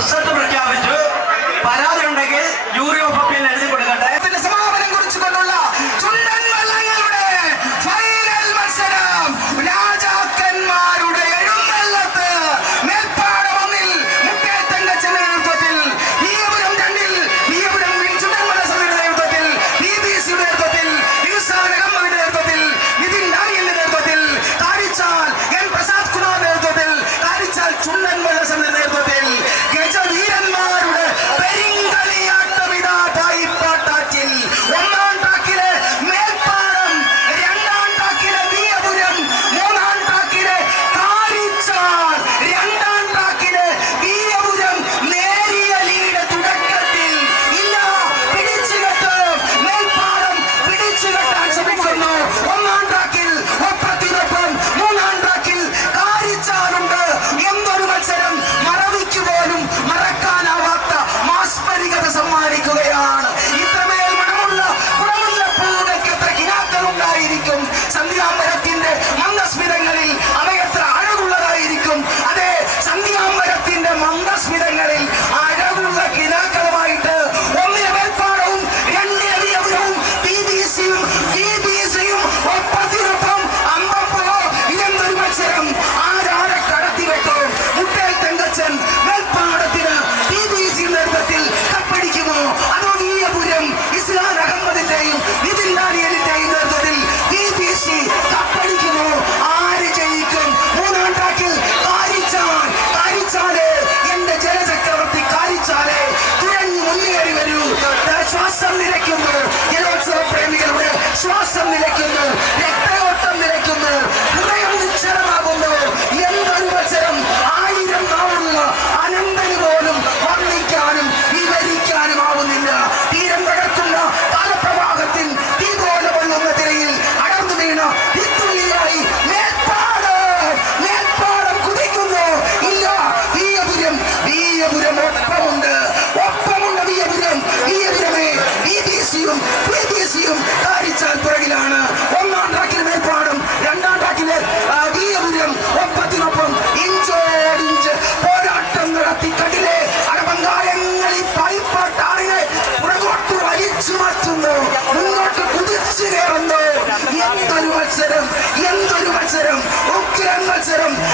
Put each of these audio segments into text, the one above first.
Santa Maria Aventura.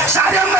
傻点没。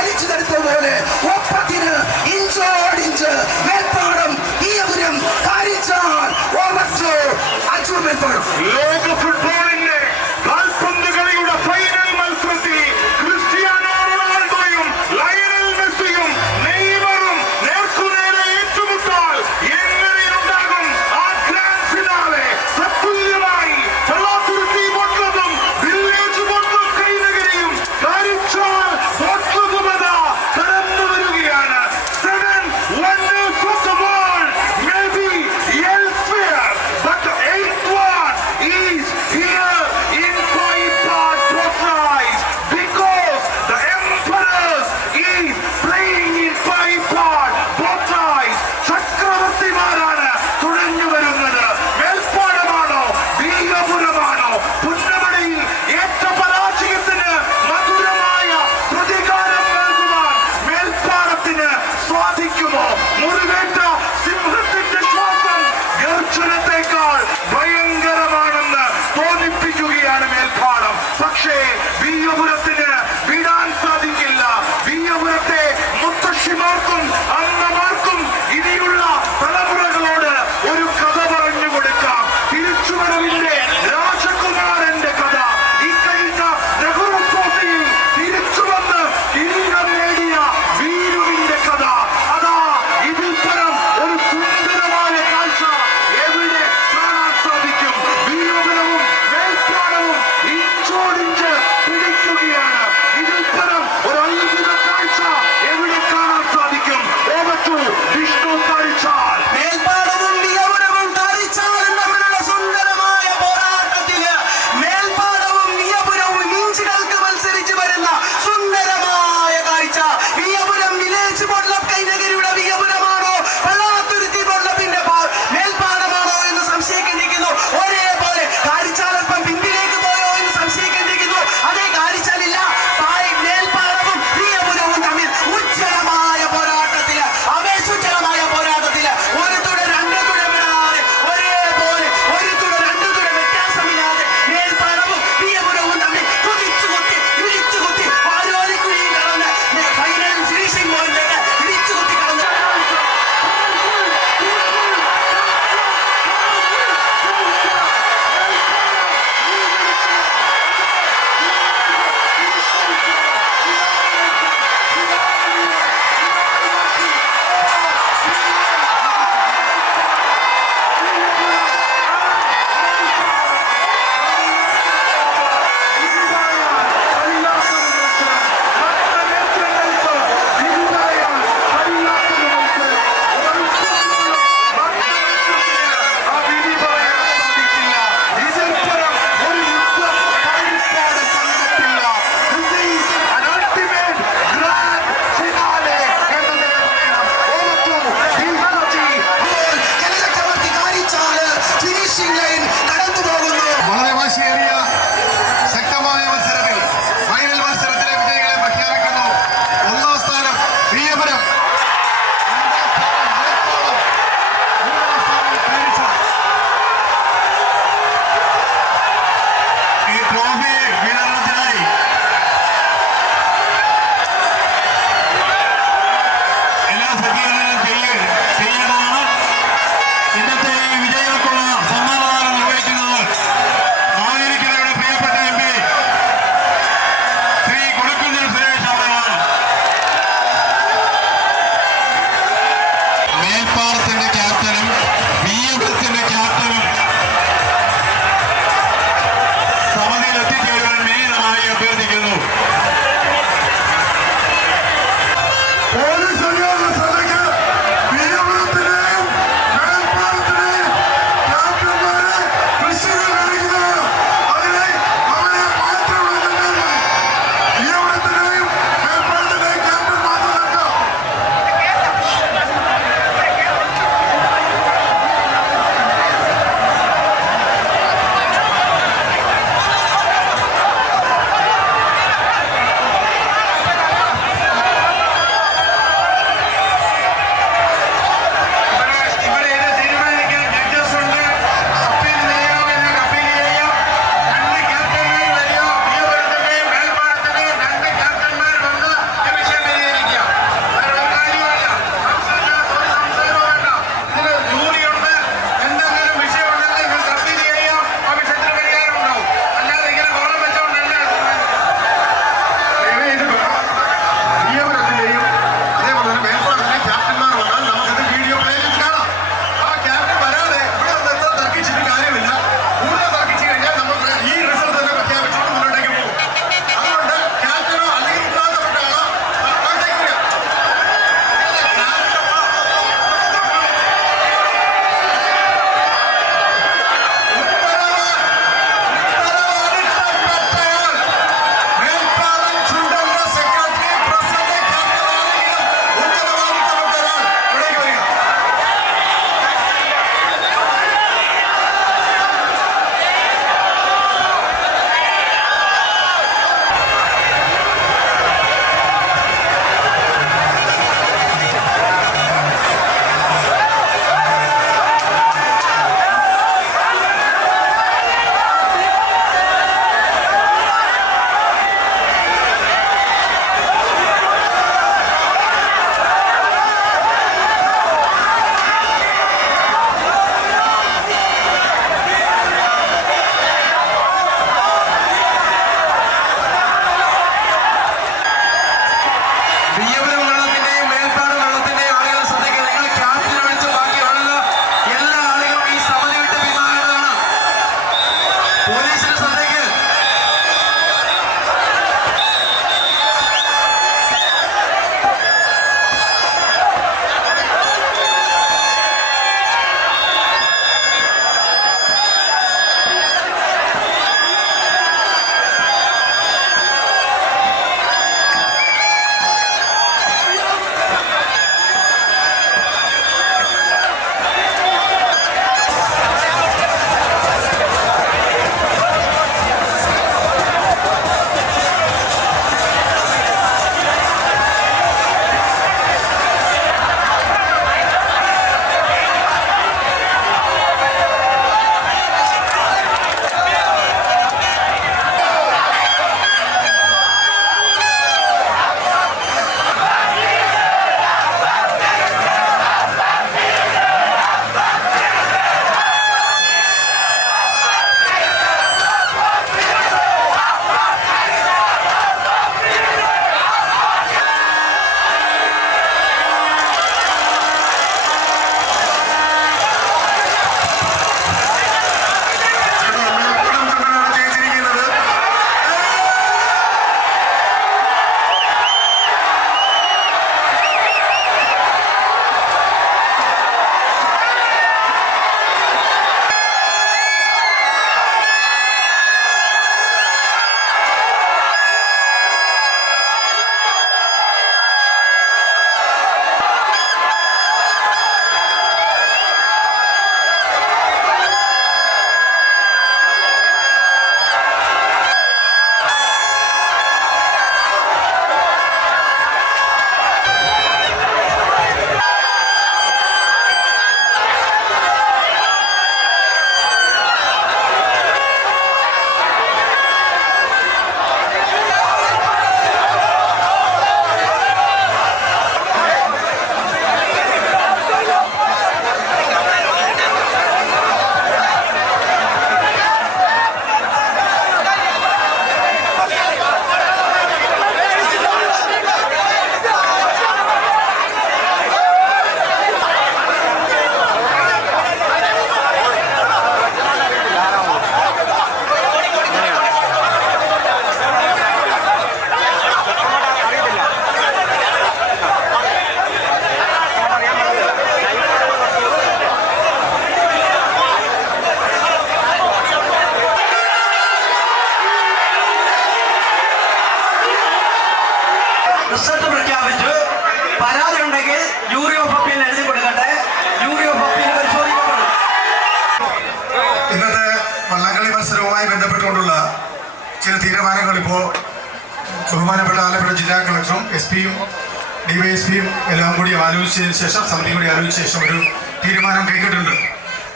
ഡിവൈഎസ്പിയും എല്ലാം കൂടി ആലോചിച്ചതിന് ശേഷം സമിതി കൂടി ആലോചിച്ച ശേഷം ഒരു തീരുമാനം കൈക്കിട്ടുണ്ട്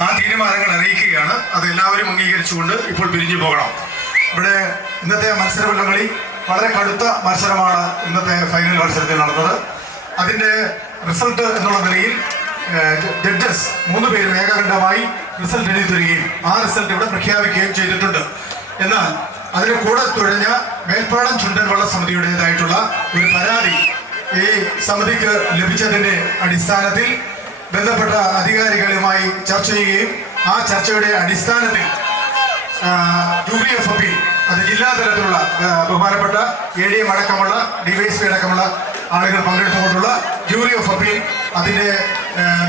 ആ തീരുമാനങ്ങൾ അറിയിക്കുകയാണ്. അത് എല്ലാവരും അംഗീകരിച്ചുകൊണ്ട് ഇപ്പോൾ പിരിഞ്ഞു പോകണം. ഇവിടെ ഇന്നത്തെ മത്സരമുള്ള കളി വളരെ കടുത്ത മത്സരമാണ് ഇന്നത്തെ ഫൈനൽ മത്സരത്തിൽ നടന്നത്. അതിന്റെ റിസൾട്ട് എന്നുള്ള നിലയിൽ ജഡ്ജസ് മൂന്ന് പേരും ഏകകണ്ഠമായി റിസൾട്ട് എഴുതി തരികയും ആ റിസൾട്ട് ഇവിടെ പ്രഖ്യാപിക്കുകയും ചെയ്തിട്ടുണ്ട്. എന്നാൽ അതിന് കൂടെ തുഴഞ്ഞ മേൽപ്പാടം ചുണ്ടൻ വള്ള സമിതിയുടേതായിട്ടുള്ള ഒരു പരാതി ഈ സമിതിക്ക് ലഭിച്ചതിന്റെ അടിസ്ഥാനത്തിൽ ബന്ധപ്പെട്ട അധികാരികളുമായി ചർച്ച ചെയ്യുകയും ആ ചർച്ചയുടെ അടിസ്ഥാനത്തിൽ യു ഡി എഫ് പി അത് ജില്ലാ തലത്തിലുള്ള ബഹുമാനപ്പെട്ട എ ഡി എം അടക്കമുള്ള ഡിവൈഎസ്പി അടക്കമുള്ള ആളുകൾ പങ്കെടുത്തുകൊണ്ടുള്ള ജൂറി ഓഫ് അപ്പീൽ അതിന്റെ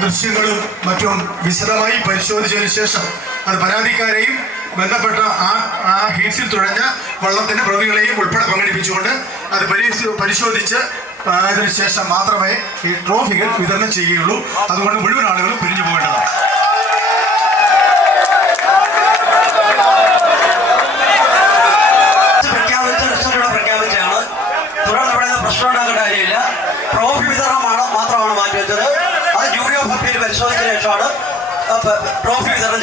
ദൃശ്യങ്ങളും മറ്റും വിശദമായി പരിശോധിച്ചതിന് ശേഷം അത് പരാതിക്കാരെയും ബന്ധപ്പെട്ട ആ ആ ഹീറ്റ്സിൽ തുഴഞ്ഞ വള്ളത്തിന്റെ പ്രതികളെയും ഉൾപ്പെടെ പങ്കെടുപ്പിച്ചുകൊണ്ട് അത് പരിശോ- പരിശോധിച്ച് ആ, ശേഷം മാത്രമേ ഈ ട്രോഫികൾ വിതരണം ചെയ്യുകയുള്ളൂ. അതുകൊണ്ട് മുഴുവൻ ആളുകളും പിരിഞ്ഞു പോകേണ്ടതാണ്. ട്രോഫി വിതരണമാണ് മാത്രമാണ് മാറ്റിവെച്ചത്. അത് ജൂറി ഓഫ് അപ്പീൽ പരിശോധിച്ച ശേഷമാണ് ട്രോഫി വിതരണം